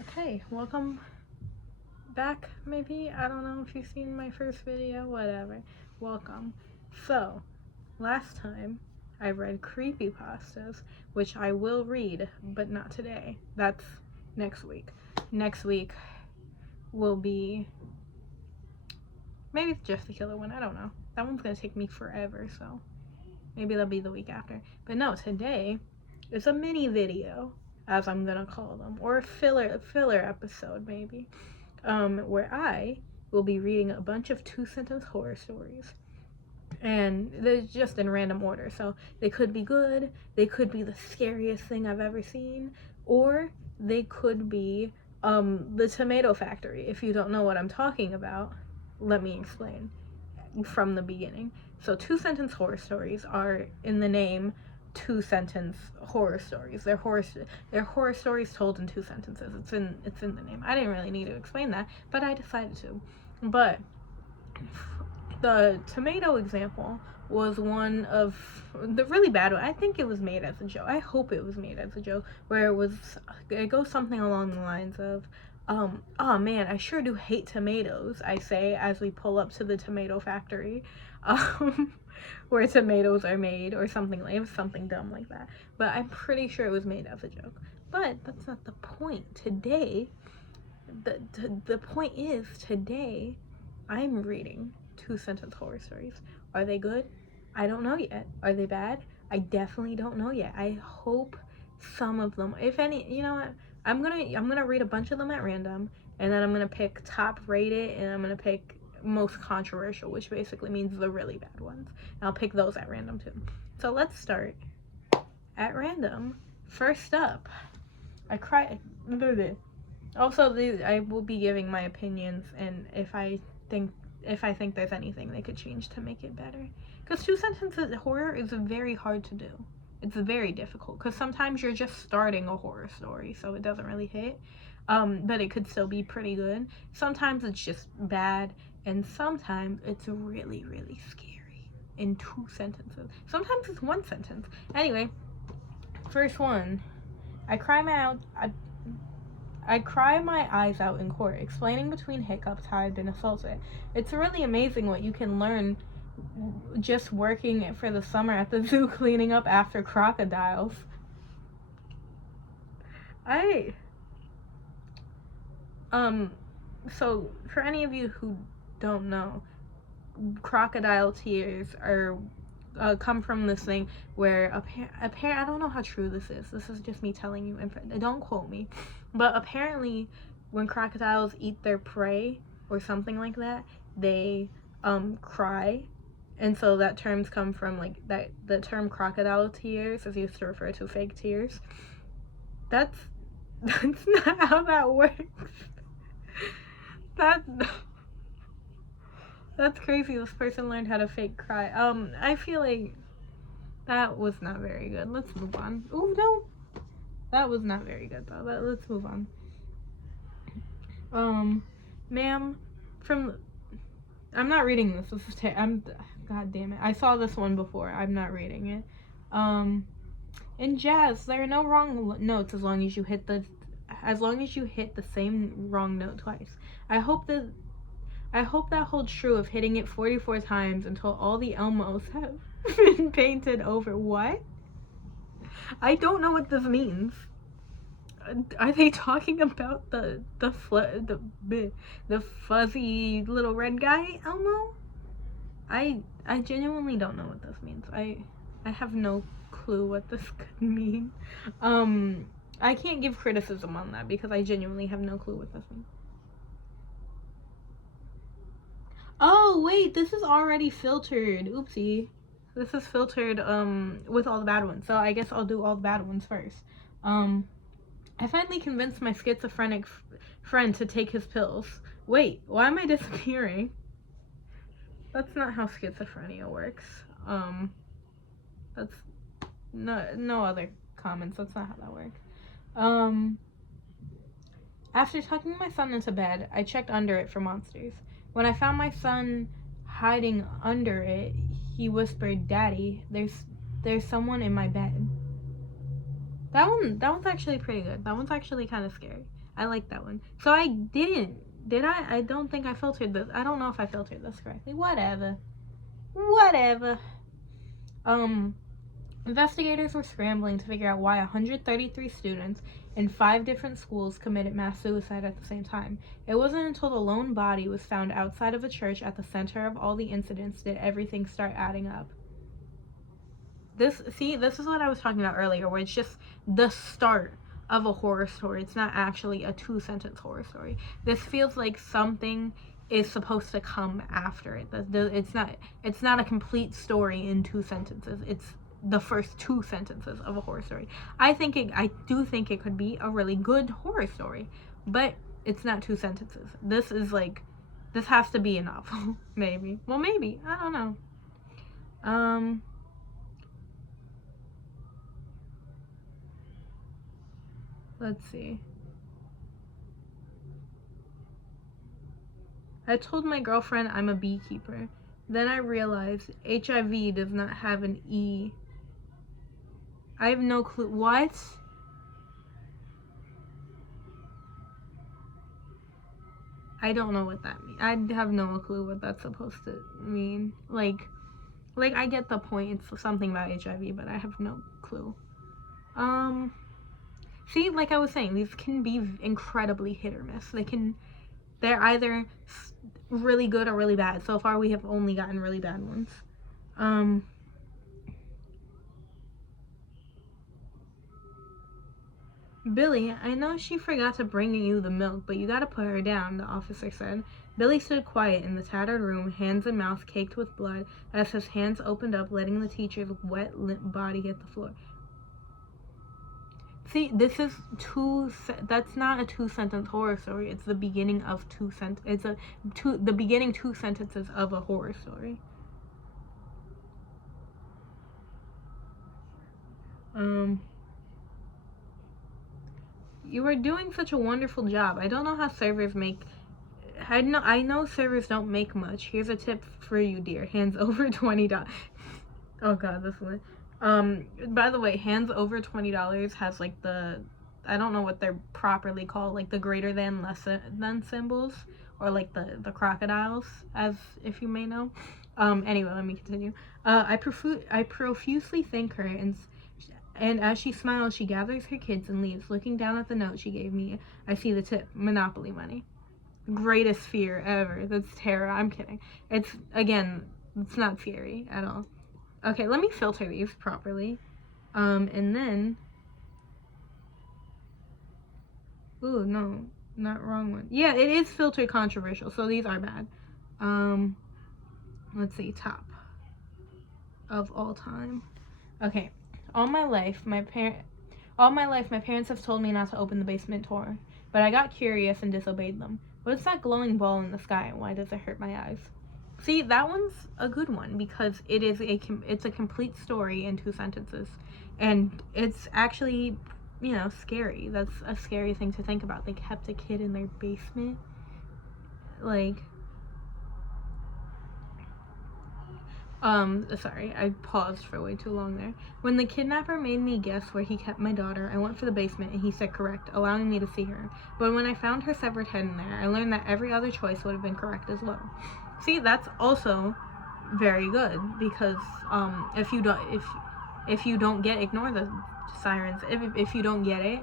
Okay, welcome back, maybe? I don't know if you've seen my first video, whatever. Welcome. So, last time I read creepypastas, which I will read, but not today. That's next week. Next week will be maybe it's just the killer one, I don't know. That one's gonna take me forever, so maybe that'll be the week after. But no, today is a mini video, as I'm gonna call them, or a filler episode maybe, where I will be reading a bunch of 2-sentence horror stories, and they're just in random order. So they could be good, they could be the scariest thing I've ever seen, or they could be the Tomato Factory. If you don't know what I'm talking about, let me explain from the beginning. So 2-sentence horror stories are in the name 2-sentence horror stories. They're horror stories told in 2 sentences. It's in the name. I didn't really need to explain that, but I decided to. But the tomato example was one of the really bad one. I think it was made as a joke. I hope it was made as a joke, where it goes something along the lines of, oh man, I sure do hate tomatoes, I say as we pull up to the tomato factory, where tomatoes are made, or something dumb like that. But I'm pretty sure it was made as a joke. But that's not the point. Today, the point is, today, I'm reading 2-sentence horror stories. Are they good? I don't know yet. Are they bad? I definitely don't know yet. I hope some of them, if any, you know what? I'm gonna read a bunch of them at random, and then I'm gonna pick top rated, and I'm gonna pick most controversial, which basically means the really bad ones. And I'll pick those at random too. So let's start at random. First up, I cried. Also, I will be giving my opinions, and if I think there's anything they could change to make it better. Because 2-sentence horror is very hard to do. It's very difficult, because sometimes you're just starting a horror story, so it doesn't really hit. But it could still be pretty good. Sometimes it's just bad, and sometimes it's really, really scary in 2 sentences. Sometimes it's 1 sentence. Anyway, first one. I cry my eyes out in court, explaining between hiccups how I'd been assaulted. It's really amazing what you can learn just working for the summer at the zoo cleaning up after crocodiles. So for any of you who don't know, crocodile tears are come from this thing where I don't know how true this is just me telling you, and don't quote me, but apparently when crocodiles eat their prey or something like that, they cry, and so that terms come from like that. The term crocodile tears is used to refer to fake tears. That's not how that works. That's crazy. This person learned how to fake cry. I feel like that was not very good. Let's move on. Oh no, that was not very good though. Let's move on. Ma'am, I'm not reading this. This is God damn it. I saw this one before. I'm not reading it. In jazz, there are no wrong notes as long as you hit the same wrong note twice. I hope that holds true of hitting it 44 times until all the Elmos have been painted over. What? I don't know what this means. Are they talking about the fuzzy little red guy, Elmo? I genuinely don't know what this means. I have no clue what this could mean. I can't give criticism on that because I genuinely have no clue what this means. Oh wait, this is already filtered. Oopsie. This is filtered with all the bad ones. So I guess I'll do all the bad ones first. I finally convinced my schizophrenic friend to take his pills. Wait, why am I disappearing? That's not how schizophrenia works. That's no other comments. That's not how that works. After tucking my son into bed, I checked under it for monsters. When I found my son hiding under it, he whispered, "Daddy, there's someone in my bed." That one's actually pretty good. That one's actually kind of scary. I like that one. So I didn't. Did I? I don't think I filtered this. I don't know if I filtered this correctly. Whatever. Investigators were scrambling to figure out why 133 students in 5 different schools committed mass suicide at the same time. It wasn't until the lone body was found outside of a church at the center of all the incidents did everything start adding up. This is what I was talking about earlier, where it's just the start of a horror story. It's not actually a 2-sentence horror story. This feels like something is supposed to come after it. It's not a complete story in 2 sentences. It's the first 2 sentences of a horror story. I do think it could be a really good horror story, but it's not 2 sentences. This has to be a novel. Maybe. Well, maybe. I don't know. Let's see. I told my girlfriend I'm a beekeeper. Then I realized HIV does not have an E. I have no clue. What? I don't know what that means. I have no clue what that's supposed to mean. Like I get the point. It's something about HIV, but I have no clue. See, like I was saying, these can be incredibly hit or miss. They're either really good or really bad. So far, we have only gotten really bad ones. Billy, I know she forgot to bring you the milk, but you gotta put her down, the officer said. Billy stood quiet in the tattered room, hands and mouth caked with blood, as his hands opened up, letting the teacher's wet, limp body hit the floor. See, this is that's not a 2-sentence horror story. It's the beginning of the beginning 2 sentences of a horror story. You are doing such a wonderful job. I don't know how servers make. I know servers don't make much. Here's a tip for you, dear. Hands over $20. Oh God, this one. By the way, hands over $20 has like I don't know what they're properly called, like the greater than, less than symbols, or like the crocodiles, as if you may know. Anyway, let me continue. I profusely thank her, and as she smiles, she gathers her kids and leaves. Looking down at the note she gave me, I see the tip: Monopoly money. Greatest fear ever. That's terror. I'm kidding. It's not scary at all. Okay, let me filter these properly. And then... Ooh, no. Not wrong one. Yeah, it is filtered controversial, so these are bad. Let's see, top of all time. Okay. All my life, my parents have told me not to open the basement door, but I got curious and disobeyed them. What's that glowing ball in the sky, and why does it hurt my eyes? See, that one's a good one because it's a complete story in 2 sentences, and it's actually, scary. That's a scary thing to think about. They kept a kid in their basement. Sorry, I paused for way too long there. When the kidnapper made me guess where he kept my daughter, I went for the basement and he said correct, allowing me to see her. But when I found her severed head in there, I learned that every other choice would have been correct as well. See, that's also very good because if you don't ignore the sirens. If you don't get it,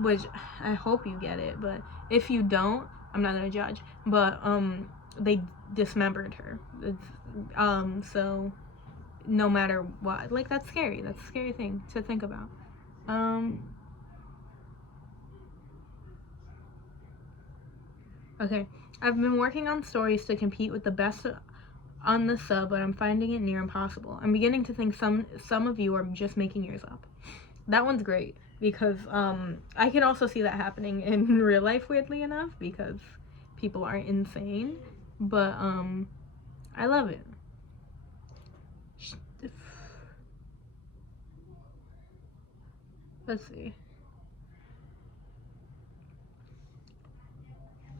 which I hope you get it, but if you don't, I'm not gonna judge. But they dismembered her. So no matter what, like, that's scary. That's a scary thing to think about. Okay, I've been working on stories to compete with the best on the sub, but I'm finding it near impossible. I'm beginning to think some of you are just making yours up. That one's great because I can also see that happening in real life, weirdly enough, because people are insane. But I love it. Let's see.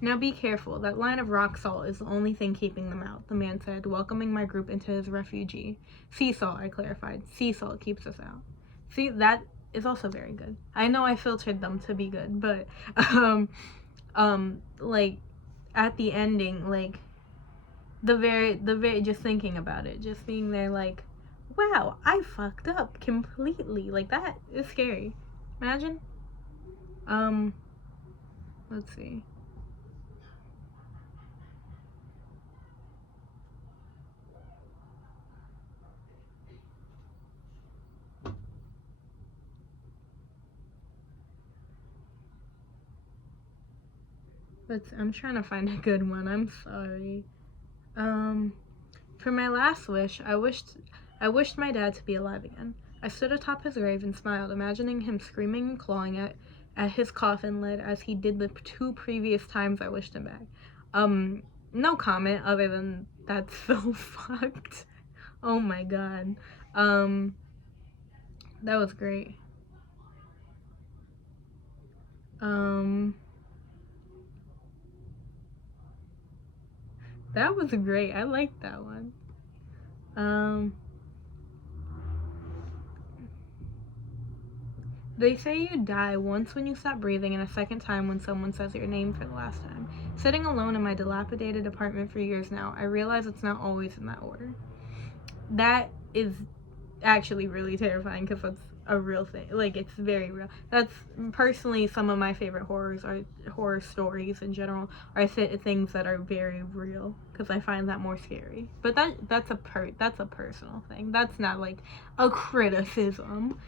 Now be careful. That line of rock salt is the only thing keeping them out, the man said, welcoming my group into his refugee. Sea salt, I clarified. Sea salt keeps us out. See, that is also very good. I know I filtered them to be good, but like at the ending, like the very just thinking about it, just being there, like, wow, I fucked up completely. Like that is scary. Imagine. Let's see. I'm trying to find a good one. I'm sorry. For my last wish, I wished my dad to be alive again. I stood atop his grave and smiled, imagining him screaming and clawing at his coffin lid as he did the 2 previous times I wished him back. No comment other than that's so fucked. Oh my god. That was great. That was great. I liked that one. They say you die once when you stop breathing and a second time when someone says your name for the last time. Sitting alone in my dilapidated apartment for years now, I realize it's not always in that order. That is actually really terrifying because that's a real thing. Like, it's very real. That's personally some of my favorite horror stories in general are things that are very real because I find that more scary. But that's a personal thing. That's not like a criticism.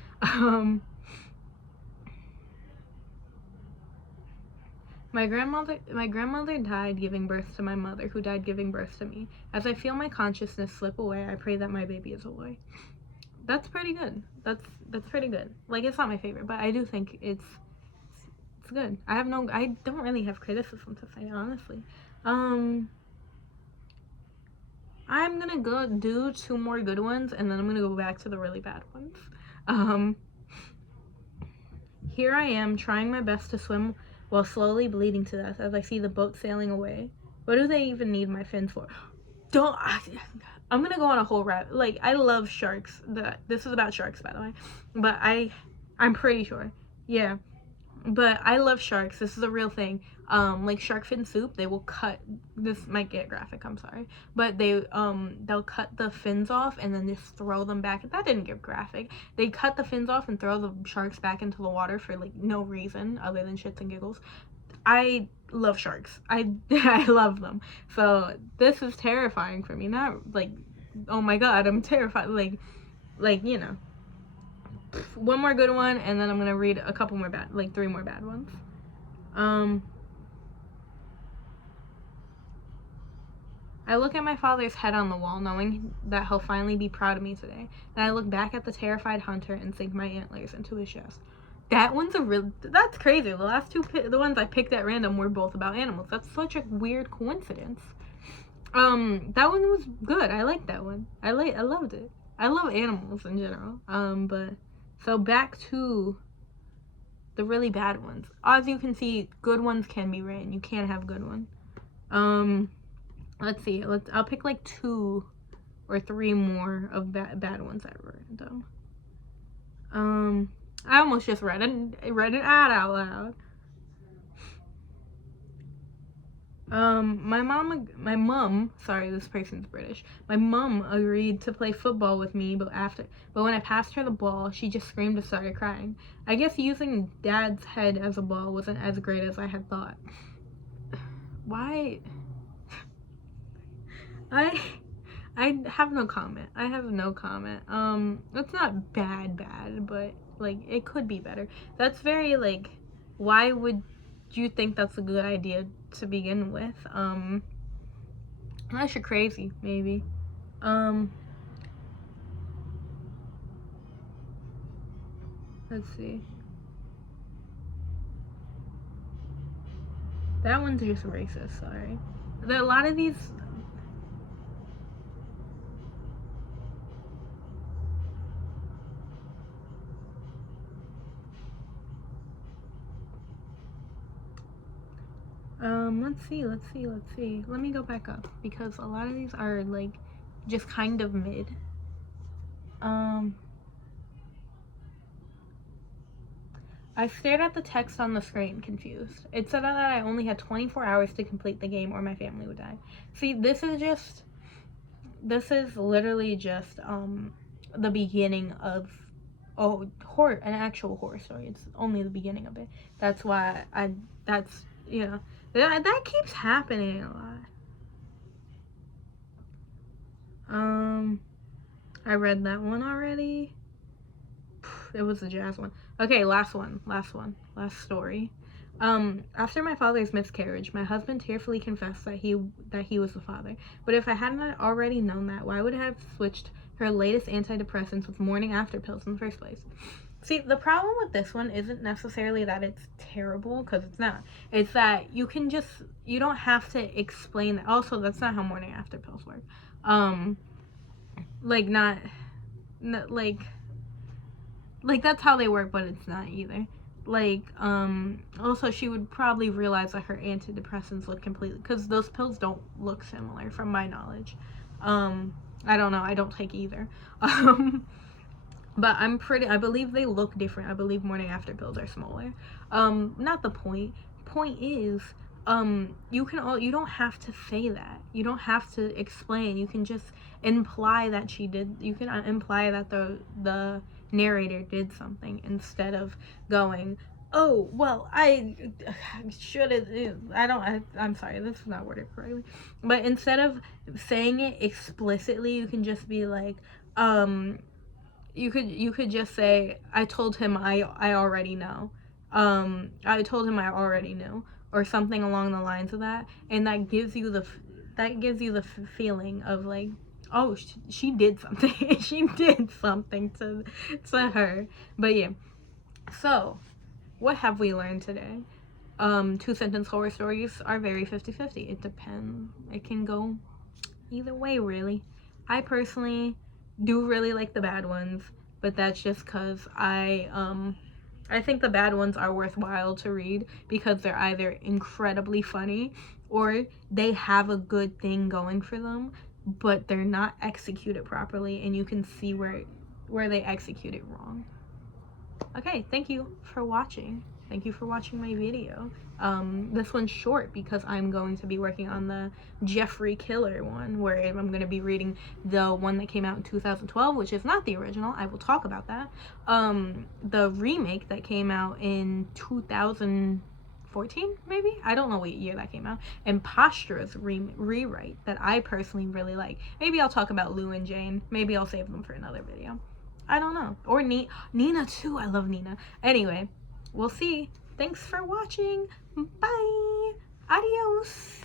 My grandmother died giving birth to my mother, who died giving birth to me. As I feel my consciousness slip away, I pray that my baby is a boy. That's pretty good. That's pretty good. Like, it's not my favorite, but I do think it's good. I don't really have criticism to say, honestly. I'm gonna go do 2 more good ones, and then I'm gonna go back to the really bad ones. Here I am, trying my best to swim while slowly bleeding to death as I see the boat sailing away. What do they even need my fins for? I'm gonna go on a whole rap. Like, I love sharks. This is about sharks, by the way. But I'm pretty sure. Yeah. But I love sharks. This is a real thing. Like shark fin soup, they will cut. This might get graphic. I'm sorry, but they'll cut the fins off and then just throw them back. That didn't get graphic. They cut the fins off and throw the sharks back into the water for like no reason other than shits and giggles. I love sharks. I love them. So this is terrifying for me. Not like, oh my god, I'm terrified. Like you know. 1 more good one, and then I'm gonna read a couple more bad, like 3 more bad ones. I look at my father's head on the wall, knowing that he'll finally be proud of me today. And I look back at the terrified hunter and sink my antlers into his chest. That's crazy. The last 2, the ones I picked at random were both about animals. That's such a weird coincidence. That one was good. I liked that one. I loved it. I love animals in general. But so back to the really bad ones. As you can see, good ones can be written. You can't have good ones. Let's see. I'll pick like 2 or 3 more of bad ones at random. I almost just read an ad out loud. My mom, sorry, this person's British. My mom agreed to play football with me, but when I passed her the ball, she just screamed and started crying. I guess using dad's head as a ball wasn't as great as I had thought. Why? I have no comment. I have no comment. It's not bad, but like it could be better. That's very like, why would you think that's a good idea to begin with? Unless you're crazy, maybe. Let's see. That one's just racist, sorry. There are a lot of these. Let's see. Let me go back up because a lot of these are like just kind of mid. I stared at the text on the screen, confused. It said that I only had 24 hours to complete the game or my family would die. See, this is literally just the beginning of an actual horror story. It's only the beginning of it. That's why that keeps happening a lot. I read that one already. It was the jazz one. Okay, last story. After my father's miscarriage, my husband tearfully confessed that he was the father. But if I hadn't already known that, why would I have switched her latest antidepressants with morning after pills in the first place? See, the problem with this one isn't necessarily that it's terrible, because it's not. It's that you don't have to explain that. Also, that's not how morning after pills work. Like that's how they work, but it's not either. Also she would probably realize that her antidepressants look completely, because those pills don't look similar from my knowledge. I don't know, I don't take either. But I believe they look different. I believe morning after pills are smaller. Not the point. Point is, you don't have to say that. You don't have to explain. You can just imply that she did. You can imply that the narrator did something, instead of going, oh, well, I should have, I'm sorry, this is not worded correctly, but instead of saying it explicitly, you can just be like, you could just say, I told him I already know. I told him I already knew, or something along the lines of that, and that gives you the feeling of like, oh, she did something. She did something to her. But yeah, so what have we learned today? 2-sentence horror stories are very 50-50. It depends. It can go either way, really. I personally do really like the bad ones, but that's just because I think the bad ones are worthwhile to read, because they're either incredibly funny or they have a good thing going for them, but they're not executed properly, and you can see where they execute it wrong. Okay, thank you for watching. Thank you for watching my video. This one's short because I'm going to be working on the Jeffrey Killer one, where I'm going to be reading the one that came out in 2012, which is not the original. I will talk about that. The remake that came out in 2014, maybe? I don't know what year that came out. And Postra's rewrite that I personally really like. Maybe I'll talk about Lou and Jane. Maybe I'll save them for another video. I don't know. Or Nina too. I love Nina. Anyway, we'll see. Thanks for watching. Bye. Adios.